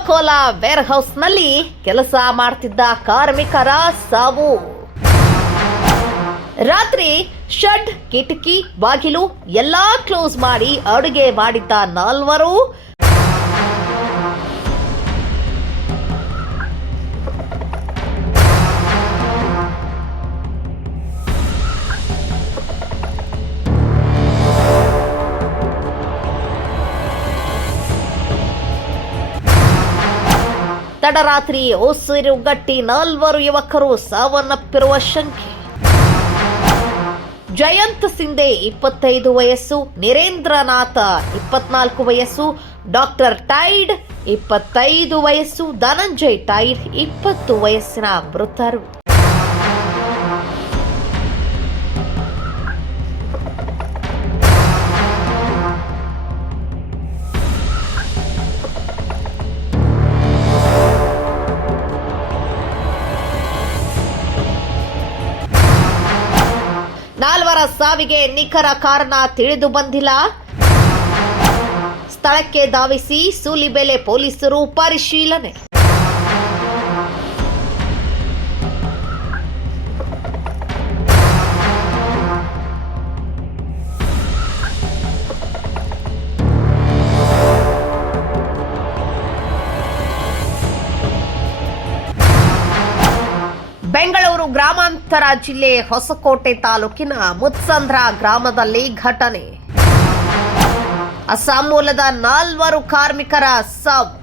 Coca-Cola ವೇರ್ಹೌಸ್ನಲ್ಲಿ ಕೆಲಸ ಮಾಡ್ತಿದ್ದ ಕಾರ್ಮಿಕರ ಸಾವು. ರಾತ್ರಿ ಶೆಡ್, ಕಿಟಕಿ, ಬಾಗಿಲು ಎಲ್ಲಾ ಕ್ಲೋಸ್ ಮಾಡಿ ಅಡುಗೆ ಮಾಡಿದ್ದ 4. ತಡರಾತ್ರಿ ಉಸಿರುಗಟ್ಟಿ 4 ಯುವಕರು ಸಾವನ್ನಪ್ಪಿರುವ ಶಂಕೆ. ಜಯಂತ್ ಸಿಂಧೆ 25 ವಯಸ್ಸು, ನಿರೇಂದ್ರನಾಥ 24 ವಯಸ್ಸು, ಡಾಕ್ಟರ್ ಟೈಡ್ 25 ವಯಸ್ಸು, ಧನಂಜಯ್ ಟೈಡ್ 20 ವಯಸ್ಸಿನ ಮೃತರು. ನಾಲ್ವರ ಸಾವಿಗೆ ನಿಖರ ಕಾರಣ ತಿಳಿದು ಬಂದಿಲ್ಲ. ಸ್ಥಳಕ್ಕೆ ಧಾವಿಸಿ ಸೂಲಿಬೆಲೆ ಪೊಲೀಸರು ಪರಿಶೀಲನೆ. ಬೆಂಗಳೂರು ಗ್ರಾಮಾಂತರ ಜಿಲ್ಲೆ ಹೊಸಕೋಟೆ ತಾಲೂಕಿನ ಮುತ್ಸಂದ್ರ ಗ್ರಾಮದಲ್ಲಿ ಘಟನೆ. ಅಸ್ಸಾಂ ಮೂಲದ 4 ಕಾರ್ಮಿಕರ ಸಾವು.